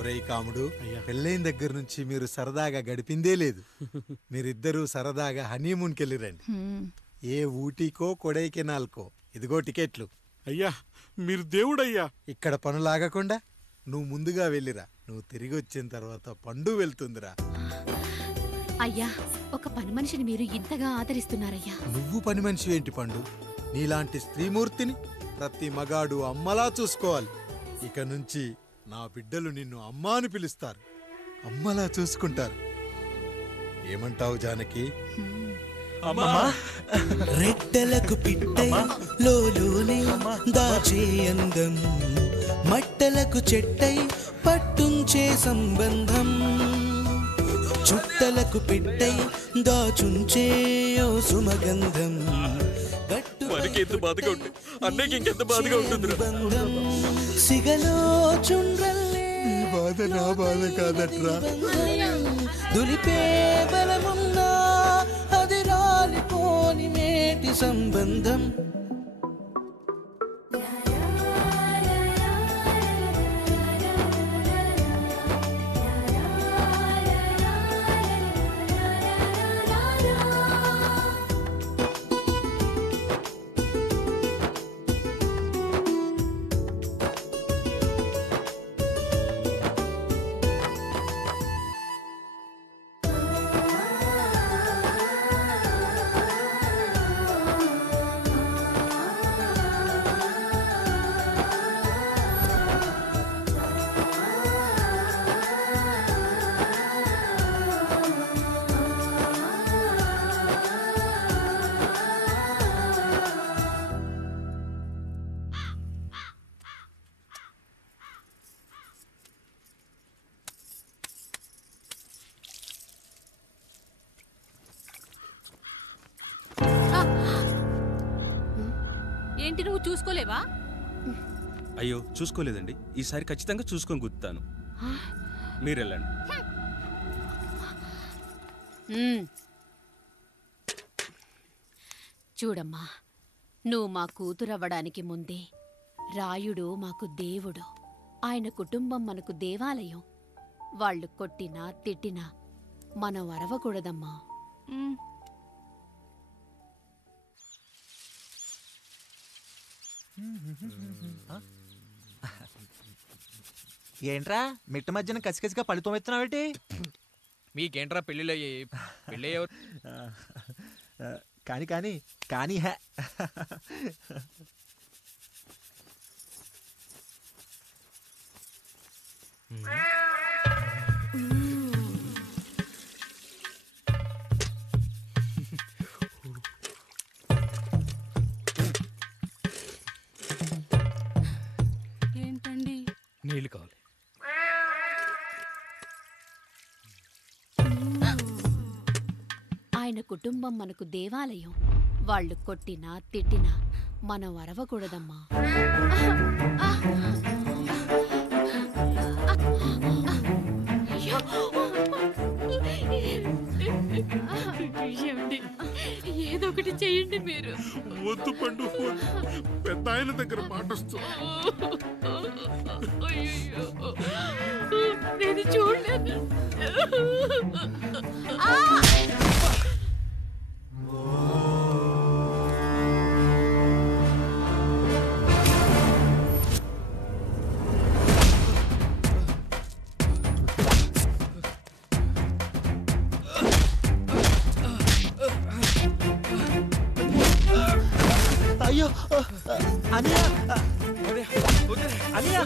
ఒరేయ్ కాముడు, పెళ్ళైన దగ్గర నుంచి మీరు సరదాగా గడిపిందే లేదు. మీరిద్దరూ సరదాగా హనీమూన్కి వెళ్ళిరండి. ఏ ఊటీకో కొడైకెనాల్కో. ఇదిగో టికెట్లు. అయ్యా మీరు దేవుడయ్యా. ఇక్కడ పనులాగకుండా నువ్వు ముందుగా వెళ్ళిరా. నువ్వు తిరిగి వచ్చిన తర్వాత పండు వెళ్తుందిరా. అయ్యా, ఒక పని మనిషిని మీరు ఇంతగా ఆదరిస్తున్నారయ్యా. నువ్వు పని మనిషి ఏంటి పండు? నీలాంటి స్త్రీమూర్తిని ప్రతి మగాడు అమ్మలా చూసుకోవాలి. ఇక నుంచి నా బిడ్డలు నిన్ను అమ్మా అని పిలుస్తారు, అమ్మలా చూసుకుంటారు. ఏమంటావు జానకి? రెట్టలకు పిట్టై లోలోనే దాచే అందం, మట్టలకు చెట్టై పట్టుంచే సంబంధం, చుట్టలకు పెట్టై దాచుంచే ఓ సుమగంధం, ఎంత బాధగా ఉంటుంది అన్నయ్యకి ఇంకెంత బాధగా ఉంటుంది. సిగలో చుండ్రల్లే ఈ బాధ నా బాధ కాదట్రా. దులిపే బలమున్నా అది రాలిపోని మేటి సంబంధం. ఏంటి, నువ్వు చూసుకోలేవా? అయ్యో చూసుకోలేదండి, ఈసారి ఖచ్చితంగా చూసుకొని గుర్తాను. మీరెళ్ళండి. చూడమ్మా, నువ్వు మా కూతురవ్వడానికి ముందే రాయుడు మాకు దేవుడు. ఆయన కుటుంబం మనకు దేవాలయం. వాళ్ళు కొట్టినా తిట్టినా మనం అరవకూడదమ్మా. ఏంట్రా మిట్ట మధ్యన కసికసిగా పడిపోతున్నావేంటి? మీకేంట్రా పెళ్ళిళ్ళయ్యి? పెళ్ళి కానీ కానీ కానీ హే ఏంటండి? నీళ్ళు కావాలి. ఆయన కుటుంబం మనకు దేవాలయం. వాళ్ళు కొట్టినా తిట్టినా మనం అరవకూడదమ్మా. ఏదో ఒకటి చెయ్యండి మీరు. వద్దు పండు, పెద్ద ఆయన దగ్గర మాటొస్తూ. నేను చూడలేదు. అయ్యో అనియా అనియా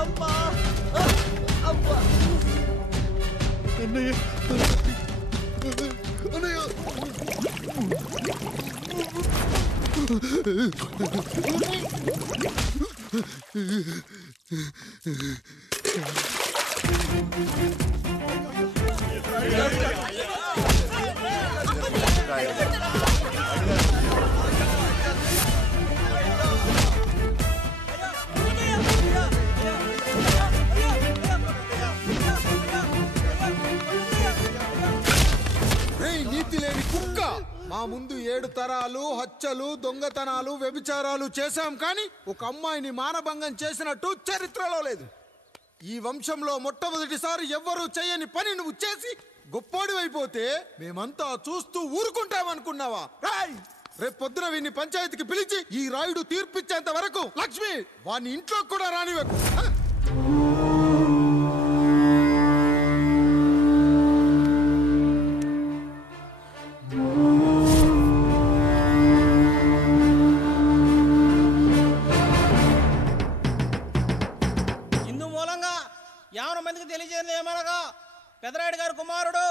అమ్మా అమ్మా నీతి లేని కుక్క, మా ముందు 7 తరాలు హత్యలు, దొంగతనాలు, వ్యభిచారాలు చేశాం, కానీ ఒక అమ్మాయిని మానభంగం చేసినట్టు చరిత్రలో లేదు. ఈ వంశంలో మొట్టమొదటిసారి ఎవ్వరూ చేయని పని నువ్వు చేసి గొప్పోడివైపోతే మేమంతా చూస్తూ ఊరుకుంటామనుకున్నావా? రేపు పొద్దున వీడిని పంచాయతీకి పిలిచి ఈ రాయుడు తీర్పిచ్చేంత వరకు లక్ష్మి వాడిని ఇంట్లో కూడా రానివ్వకు. తెలియజేది ఏమనగా పెదరాయుడు గారు కుమారుడు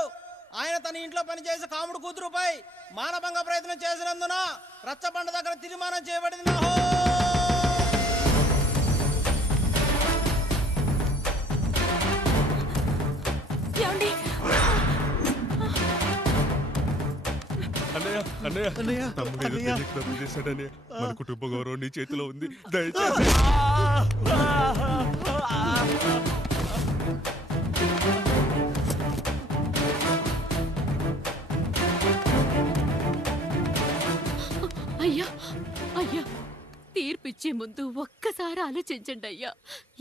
ఆయన తన ఇంట్లో పనిచేసే కాముడు కూతురుపై మానభంగ ప్రయత్నం చేసినందున రచ్చబండ దగ్గర తీర్మానం చేయబడింది. తమ్ముడు చేశాడని మన కుటుంబ గౌరవం నీ చేతిలో ఉంది, దయచేసి. అయ్యా అయ్యా, తీర్పిచ్చే ముందు ఒక్కసారి ఆలోచించండి అయ్యా.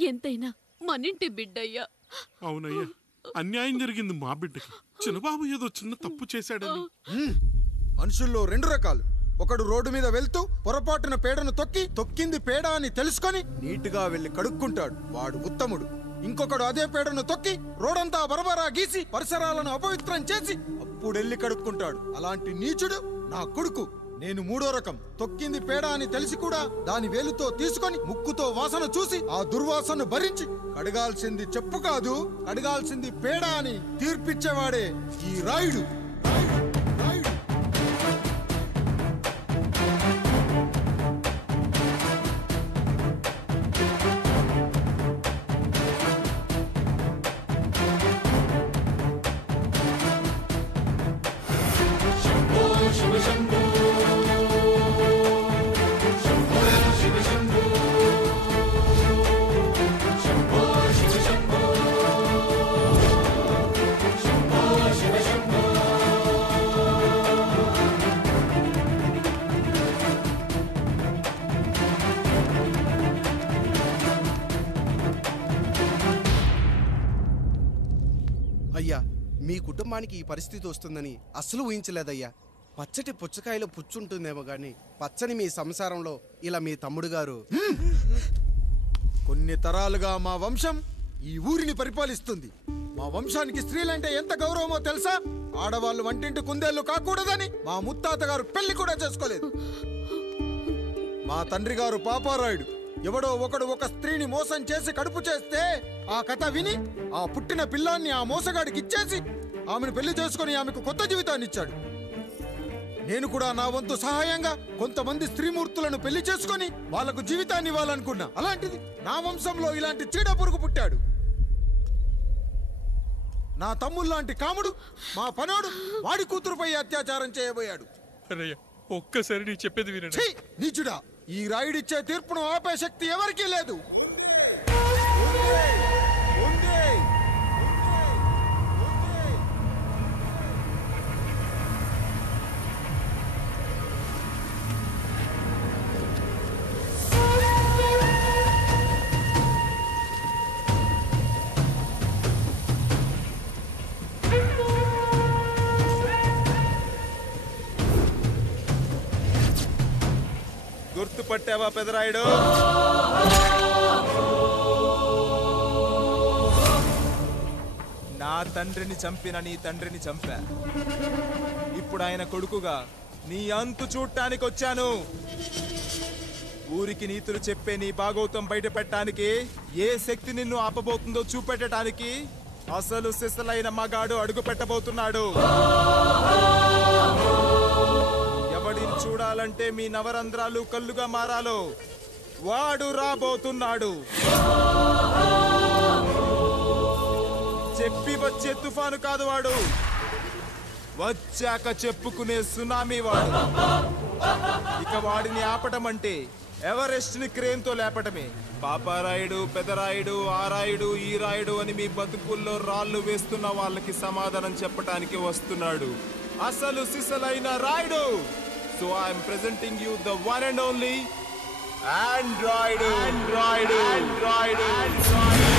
ఎంతైనా మనింటి బిడ్డయ్యా. అవునయ్యా, అన్యాయం జరిగింది మా బిడ్డకి. చిన్నబాబు ఏదో చిన్న తప్పు చేశాడని. మనుషుల్లో 2 రకాలు. ఒకడు రోడ్డు మీద వెళ్తూ పొరపాటున పేడను తొక్కింది పేడ అని తెలుసుకొని నీటుగా వెళ్లి కడుక్కుంటాడు, వాడు ఉత్తముడు. ఇంకొకడు అదే పేడను తొక్కి రోడంతా బరబరా గీసి పరిసరాలను అపవిత్రం చేసి అప్పుడెళ్ళి కడుక్కుంటాడు. అలాంటి నీచుడు నా కొడుకు. నేను 3వ రకం. తొక్కింది పేడ అని తెలిసి కూడా దాని వేలుతో తీసుకొని ముక్కుతో వాసన చూసి ఆ దుర్వాసనను భరించి కడగాల్సింది చెప్పు కాదు, కడగాల్సింది పేడ అని తీర్పిచ్చేవాడే ఈ రాయుడు. అయ్యా, మీ కుటుంబానికి ఈ పరిస్థితి వస్తుందని అస్సలు ఊహించలేదయ్యా. పచ్చటి పుచ్చకాయలో పుచ్చుంటుందేమో గాని పచ్చని మీ సంసారంలో ఇలా మీ తమ్ముడు గారు. కొన్ని తరాలుగా మా వంశం ఈ ఊరిని పరిపాలిస్తుంది. మా వంశానికి స్త్రీలంటే ఎంత గౌరవమో తెలుసా? ఆడవాళ్ళు వంటింటి కుందేళ్లు కాకూడదని మా ముత్తాత గారు పెళ్లి కూడా చేసుకోలేదు. మా తండ్రి గారు పాపారాయుడు ఎవడో ఒకడు ఒక స్త్రీని మోసం చేసి కడుపు చేస్తే ఆ కథ విని ఆ పుట్టిన పిల్లాన్ని ఆ మోసగాడికి ఇచ్చేసి ఆమెను పెళ్లి చేసుకుని ఆమెకు కొత్త జీవితాన్ని ఇచ్చాడు. నేను కూడా నా వంతు సహాయంగా కొంతమంది స్త్రీమూర్తులను పెళ్లి చేసుకుని వాళ్లకు జీవితాన్ని ఇవ్వాలనుకున్నా. అలాంటిది నా వంశంలో ఇలాంటి చీడ పురుగు పుట్టాడు. నా తమ్ముళ్లాంటి కాముడు మా పనోడు వాడి కూతురుపై అత్యాచారం చేయబోయాడు. ఒక్కసారి నీ చెప్పేది వినండి. నీచుడా, ఈ రాయుడిచ్చే తీర్పును ఆపే శక్తి ఎవరికీ లేదు. గుర్తుపట్టావా పెదరాయుడు? నా తండ్రిని చంపిన నీ తండ్రిని చంపా. ఇప్పుడు ఆయన కొడుకుగా నీ అంతు చూడటానికి వచ్చాను. ఊరికి నీతులు చెప్పే నీ భాగవతం బయట పెట్టడానికి ఏ శక్తి నిన్ను ఆపబోతుందో చూపెట్టడానికి అసలు సిసలైన మగాడు అడుగు పెట్టబోతున్నాడు. ఎవడిని చూడాలి మారాలంటే మీ నవరంధ్రాలు కళ్ళుగా మారాలో వాడు రాబోతున్నాడు. చెప్పి వచ్చే తుఫాను కాదు వాడు, వచ్చాక చెప్పుకునే సునామీ వాడు. ఇక వాడిని ఆపటం అంటే ఎవరెస్ట్ ని క్రేన్ తో లేపటమే. పాపారాయుడు, పెదరాయుడు, ఆ రాయుడు, ఈ రాయుడు అని మీ బతుకుల్లో రాళ్ళు వేస్తున్న వాళ్ళకి సమాధానం చెప్పటానికి వస్తున్నాడు అసలు సిసలైన Rayudu. So I'm presenting you the one and only Android. Android Android Android.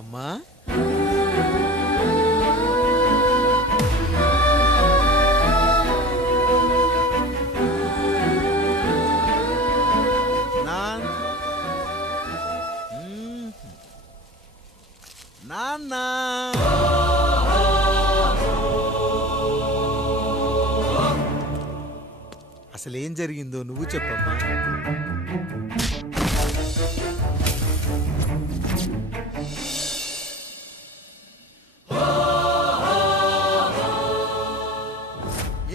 అమ్మా నాన్న అసలేం జరిగిందో నువ్వు చెప్పమ్మా.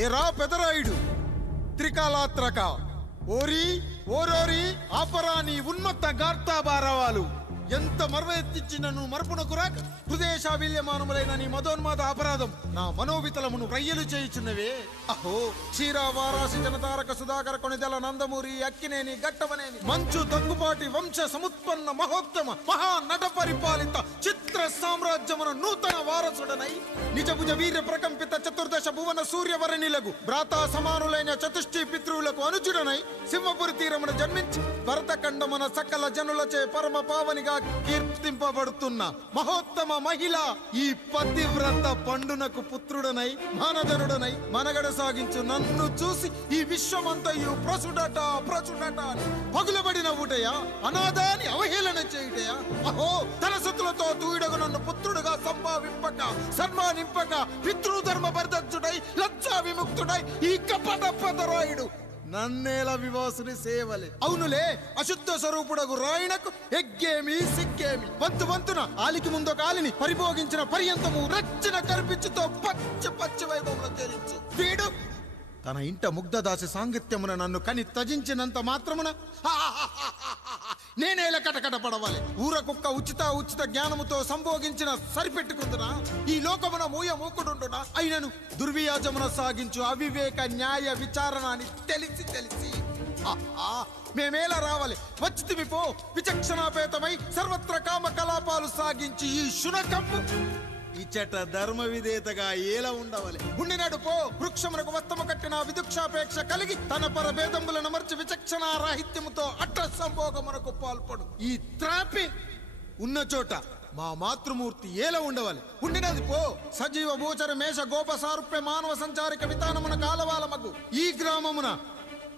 ఏరా పెదరాయుడు, త్రికాలాత్రక ఓరి ఓరోరి ఆపరాని ఉన్మత్త గార్తాబారవాలు ఎంత మర్వెత్తించినను మరపునకు రాక హృదయశావిల్యమానములైన నీ మదోన్మాద అపరాధం నా మనోవితలమును రయ్యలు చేయుచున్నవే. అహో క్షీర వారాసి జనతారక సుధాకర కొనిదెల నందమూరి అక్కినేని గట్టవనేని మంచు దగ్గుపాటి వంశ సముత్పన్న మహోత్తమ మహా నట పరిపాలిత చిత్ర సామ్రాజ్యమున నూతన వారసుడనై నిజభుజ వీర్య ప్రకంపిత చతుర్దశ భువన సూర్యవరణిలకు భ్రాతా సమానులైన చతుష్టి పితృవులకు అనుజుడనై సింహపురి తీరమున జన్మించి భరతఖండమున సకల జనులచే పరమ పావనిగా కీర్తింపబడుతున్న మహోత్తమ మహిళ ఈ పతివ్రత పండునకు పుత్రుడనై మానధనుడనై మనగడ సాగించు నన్ను చూసి ఈ విశ్వమంతయు ప్రసుడట ప్రచుడట అని పగులబడిన ఊటయా, అనాథాన్ని అవహేళన చేయుటయా. అహో తన సతులతో తూయిడగు నన్ను పుత్రుడుగా సంభావింపక సన్మానింపక పితృధర్మ పరిదక్షుడై లజ్జా విముక్తుడై ఈ కపట పదరాయుడు నన్నేల వివాసుని సేవలే. అవునులే, అశుద్ధ స్వరూపుడగు రాయణకు ఎగ్గేమి సిగ్గేమి. వంతు వంతున ఆలికి ముందు కాలిని పరిభోగించిన పర్యంతము రచ్చన కర్పించుతో పచ్చి పచ్చి వైభవంలో తేలించు. వీడు తన ఇంట ముగ్ధదాసి సాంగత్యమున నన్ను కని త్యజించినంత మాత్రమున నేనేలా కటకట పడవాలి. ఊర కుక్క ఉచిత జ్ఞానముతో సంభోగించిన సరిపెట్టుకుంటున్నా ఈ లోకమున మూయ మూకుడుండునా. అయినను దుర్వ్యాజమున సాగించు అవివేక న్యాయ విచారణ అని తెలిసి మేమేలా రావాలి. వచ్చితిమి పో విచక్షణాపేతమై సర్వత్ర కామ కలాపాలు సాగించి ఈ శునకము ఇచ్చట ధర్మ విధేతగా ఏలా ఉండవాలి. ఉండినాడు పో వృక్షమునకు వత్తము కట్టిన విదుక్షాపేక్ష కలిగి తన పరభేదములను మర్చి విచక్షణ రాహిత్యముతో అట్ట సంభోగమునకు పాల్పడు. ఈ త్రాపి ఉన్న చోట మా మాతృమూర్తి ఏలా ఉండవాలి. ఉండినది పో సజీవ భూచర మేష గోప సారూప్య మానవ సంచారిక విధానమున కాలవాలమగు ఈ గ్రామమున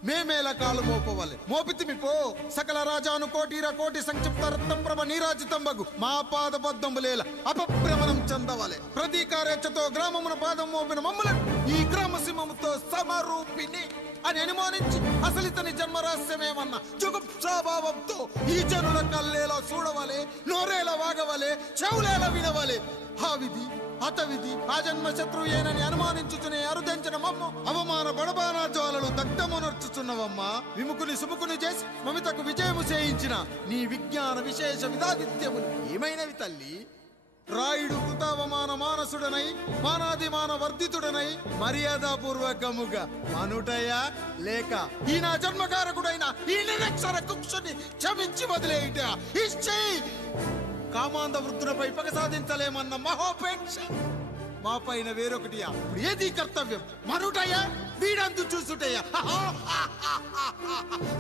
మేమేలా కాలు మోపవాలి. మోపితిమి పో సకల రాజాను కోటిర కోటి సంక్షిప్త రత్నప్రభ నీరాజితంబగు మా పాదబద్ధములేల అపభ్రమణం చెందవాలి. ప్రతీకారేచ్ఛతో గ్రామమున పాదం మోపిన మమ్మలను ఈ గ్రామ సింహముతో సమరూపిణి అని అనుమానించి అసలితని జన్మరహస్యమేమన్నా జుగుప్సాభావంతో ఈ జనుల కల్లేలా చూడవాలి, నోరేలా వాగవాలి, చెవులేలా వినవాలి. ఆ విధి హతవిధి ఆ జన్మ శత్రుయేనని అనుమానించుచునే అరుదించిన మమ్మ అవమాన బడబానా జ్వాలలు దగ్ధమునర్చుచున్నవమ్మా. విముకుని సుముకుని చేసి మమితకు విజయము చేయించిన నీ విజ్ఞాన విశేష విధాదిత్యములు ఏమైనవి తల్లి. రాయుడు కృతావమాన మానసుడనై మానాదిమాన వర్ధితుడనై మర్యాదాపూర్వకముగా మనుటయా లేక ఈ నా జన్మకారకుడైన ఈ నిరక్షర కుక్షుని క్షమించి వదిలేయుట ఇష్టి కామాంధ వృద్ధులపై పగ సాధించలేమన్న మహోపేక్ష మా పైన వేరొకటి అప్పుడు ఏది కర్తవ్యం మనుటయ్యా వీడంతు చూసుటయ్యా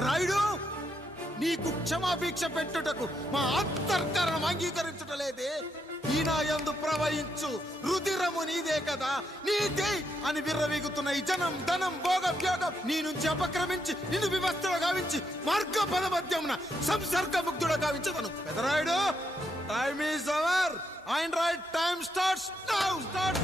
రాయుడు నీకు క్షమాభిక్ష పెట్టుటకు మా అంతర్కరణం అంగీకరించుటలేదే ఈనాయందు ప్రవహించు రుధిరము నీదే కదా నీదే అని విర్రవీగుతున్న ఈ జనం ధనం భోగభ్యోగం నీ నుంచి అపక్రమించి నిన్ను వివస్థలో గావించి మార్గ పదమధ్యమున సంసర్గ ముగ్ధుడ గావించదను Pedarayudu time is over and right time starts now start